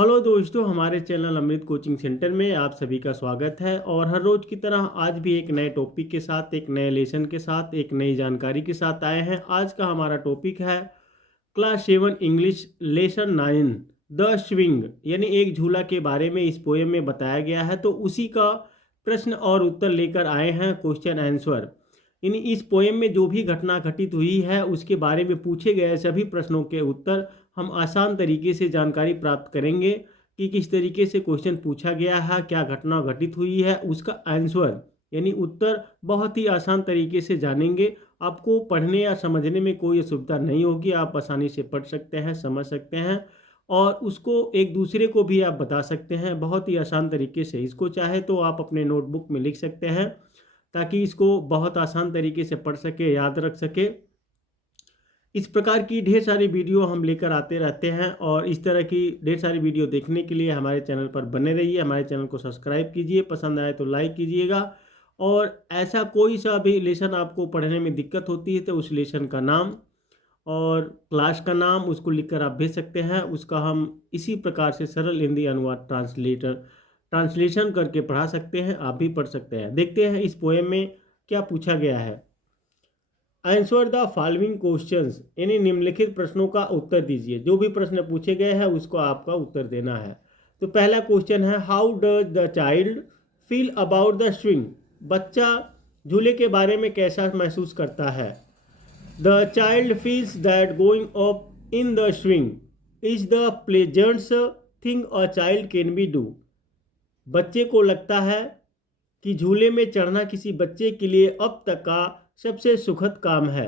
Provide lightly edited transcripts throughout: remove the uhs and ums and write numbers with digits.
Hello दोस्तों, हमारे channel अमृत coaching centre में आप सभी का स्वागत है। और हर रोज की तरह आज भी एक नए टॉपिक के साथ, एक नए लेसन के साथ, एक नई जानकारी के साथ आए हैं। आज का हमारा टॉपिक है class 7 English lesson 9 the swing, यानी एक झूला के बारे में इस पोएम में बताया गया है। तो उसी का प्रश्न और उत्तर लेकर आए हैं, क्वेश्चन आंसर। यानी इस पोएम में जो भी घटना घटित हुई है उसके बारे में पूछे गए सभी प्रश्नों के उत्तर हम आसान तरीके से जानकारी प्राप्त करेंगे कि किस तरीके से क्वेश्चन पूछा गया है, क्या घटना घटित हुई है, उसका आंसर यानी उत्तर बहुत ही आसान तरीके से जानेंगे। आपको पढ़ने या समझने में कोई असुविधा नहीं होगी, आप आसानी से पढ़ सकते हैं, समझ सकते हैं और उसको एक दूसरे को भी आप बता सकते हैं बहुत ही आसान तरीके से। इसको चाहे तो आप अपने नोटबुक में लिख सकते हैं ताकि इसको बहुत आसान तरीके से पढ़ सके, याद रख सके। इस प्रकार की ढेर सारी वीडियो हम लेकर आते रहते हैं और इस तरह की ढेर सारी वीडियो देखने के लिए हमारे चैनल पर बने रहिए। हमारे चैनल को सब्सक्राइब कीजिए, पसंद आए तो लाइक कीजिएगा। और ऐसा कोई सा भी लेसन आपको पढ़ने में दिक्कत होती है तो उस लेसन का नाम और क्लास का नाम उसको लिखकर आप भेज सकते हैं। उसका हम इसी प्रकार से सरल हिंदी अनुवाद ट्रांसलेशन करके पढ़ा सकते हैं, आप भी पढ़ सकते हैं। देखते हैं इस पोएम में क्या पूछा गया है। आंसर द फॉलोइंग क्वेश्चंस, यानी निम्नलिखित प्रश्नों का उत्तर दीजिए। जो भी प्रश्न पूछे गए हैं उसको आपका उत्तर देना है। तो पहला क्वेश्चन है, how does the child feel about the swing. बच्चा झूले के बारे में कैसा महसूस करता है। The child feels that going up in the swing is the pleasant thing a child can be do. बच्चे को लगता है कि झूले में चढ़ना किसी बच्चे के लिए अब तक का सबसे सुखद काम है।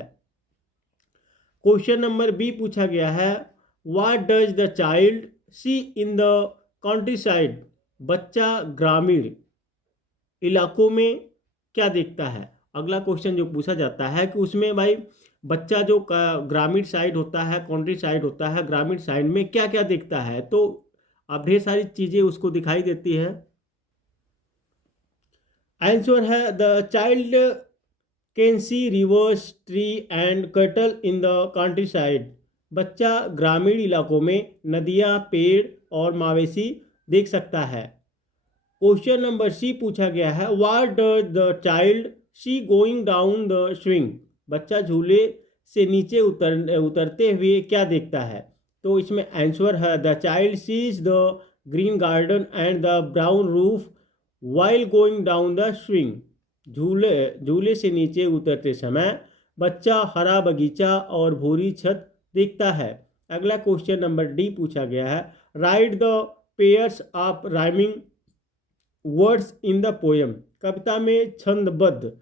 क्वेश्चन नंबर बी पूछा गया है, what does the child see in the countryside. बच्चा ग्रामीण इलाकों में क्या देखता है। अगला क्वेश्चन जो पूछा जाता है कि उसमें भाई बच्चा जो ग्रामीण साइड होता है, कंट्री साइड होता है, ग्रामीण साइड में क्या क्या देखता है। तो अब ढेर सारी चीज़ें उसको दिखाई देती है। आंसर है, the child can see reverse tree and कटल इन द कंट्री साइड। बच्चा ग्रामीण इलाकों में नदियाँ, पेड़ और मवेशी देख सकता है। क्वेश्चन नंबर सी पूछा गया है, what does the child see going down the swing. बच्चा झूले से नीचे उतरते हुए क्या देखता है। तो इसमें आंसर है, the child sees the green garden and the brown roof while going down the swing. झूले से नीचे उतरते समय बच्चा हरा बगीचा और भूरी छत देखता है। अगला क्वेश्चन नंबर डी पूछा गया है, write the pairs of rhyming words in the poem. कविता में छंदबद्ध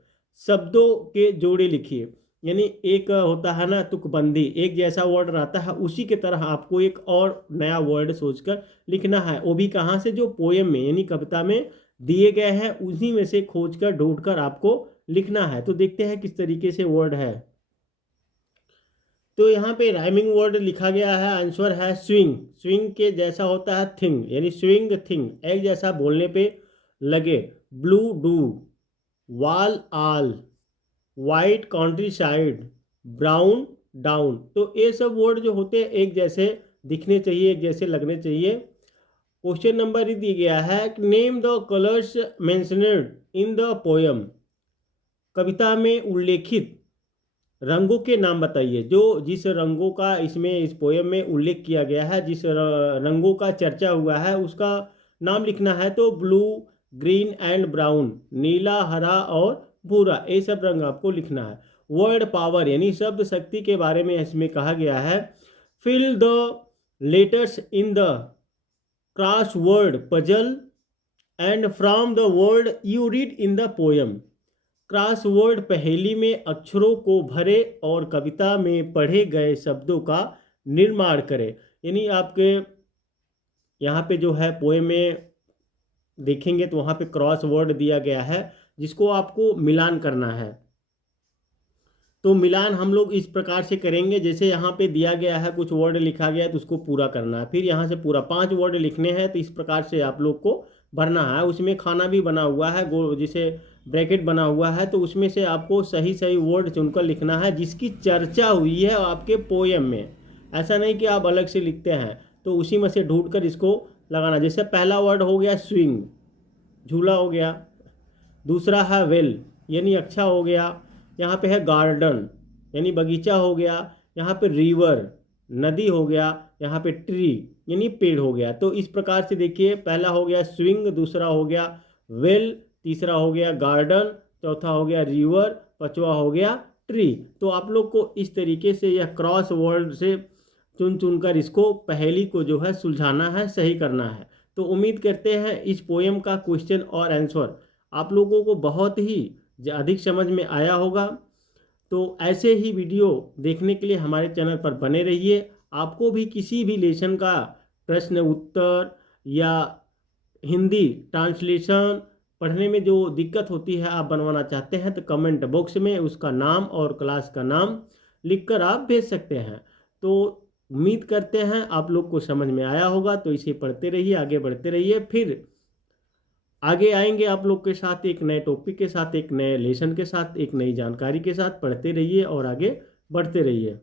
शब्दों के जोड़े लिखिए। यानी एक होता है ना तुकबंदी, एक जैसा वर्ड रहता है उसी के तरह आपको एक और नया वर्ड सोचकर लिखना है। वो भी कहाँ से, जो पोएम में यानी कविता में दिए गए हैं उसी में से खोजकर ढूंढकर आपको लिखना है। तो देखते हैं किस तरीके से वर्ड है। तो यहाँ पे राइमिंग वर्ड लिखा गया है। आंसर है स्विंग। स्विंग के जैसा होता है थिंग, यानी स्विंग थिंग, एक जैसा बोलने पे लगे। Blue do, wall all, white countryside, brown down. तो ये सब वर्ड जो होते हैं एक जैसे दिखने चाहिए, एक जैसे लगने चाहिए। क्वेश्चन नंबर ही दिया गया है, name the colours mentioned in the poem. कविता में उल्लेखित रंगों के नाम बताइए। जो जिस रंगों का इसमें इस पोएम में उल्लेख किया गया है, जिस रंगों का चर्चा हुआ है उसका नाम लिखना है। तो ब्लू, ग्रीन एंड ब्राउन, नीला, हरा और भूरा, ये सब रंग आपको लिखना है। वर्ड पावर यानी शब्द शक्ति के बारे में इसमें कहा गया है, fill the letters in the crossword puzzle and from the word you read in the poem. Crossword पहेली में अक्षरों को भरे और कविता में पढ़े गए शब्दों का निर्माण करें। यानी आपके यहाँ पे जो है पोएम में देखेंगे तो वहाँ पे क्रॉस वर्ड दिया गया है जिसको आपको मिलान करना है। तो मिलान हम लोग इस प्रकार से करेंगे, जैसे यहाँ पे दिया गया है कुछ वर्ड लिखा गया है तो उसको पूरा करना है। फिर यहाँ से पूरा 5 वर्ड लिखने हैं, तो इस प्रकार से आप लोग को भरना है। उसमें खाना भी बना हुआ है, जिसे ब्रैकेट बना हुआ है, तो उसमें से आपको सही सही वर्ड चुनकर लिखना है जिसकी चर्चा हुई है आपके पोएम में। ऐसा नहीं कि आप अलग से लिखते हैं, तो उसी में से ढूंढकर इसको लगाना। जैसे पहला वर्ड हो गया स्विंग, झूला हो गया। दूसरा है वेल यानी अच्छा हो गया। यहाँ पे है गार्डन यानी बगीचा हो गया। यहाँ पे रिवर नदी हो गया। यहाँ पे ट्री यानी पेड़ हो गया। तो इस प्रकार से देखिए, पहला हो गया स्विंग, दूसरा हो गया वेल, तीसरा हो गया गार्डन, चौथा हो गया रिवर, पांचवा हो गया ट्री। तो आप लोग को इस तरीके से यह क्रॉस वर्ड से चुन चुनकर इसको पहेली को जो है सुलझाना है, सही करना है। तो उम्मीद करते हैं इस पोएम का क्वेश्चन और आंसर आप लोगों को बहुत ही अधिक समझ में आया होगा। तो ऐसे ही वीडियो देखने के लिए हमारे चैनल पर बने रहिए। आपको भी किसी भी लेसन का प्रश्न उत्तर या हिंदी ट्रांसलेशन पढ़ने में जो दिक्कत होती है, आप बनवाना चाहते हैं, तो कमेंट बॉक्स में उसका नाम और क्लास का नाम लिखकर आप भेज सकते हैं। तो उम्मीद करते हैं आप लोग को समझ में आया होगा। तो इसे पढ़ते रहिए, आगे बढ़ते रहिए। फिर आगे आएंगे आप लोग के साथ एक नए टॉपिक के साथ, एक नए लेसन के साथ, एक नई जानकारी के साथ। पढ़ते रहिए और आगे बढ़ते रहिए।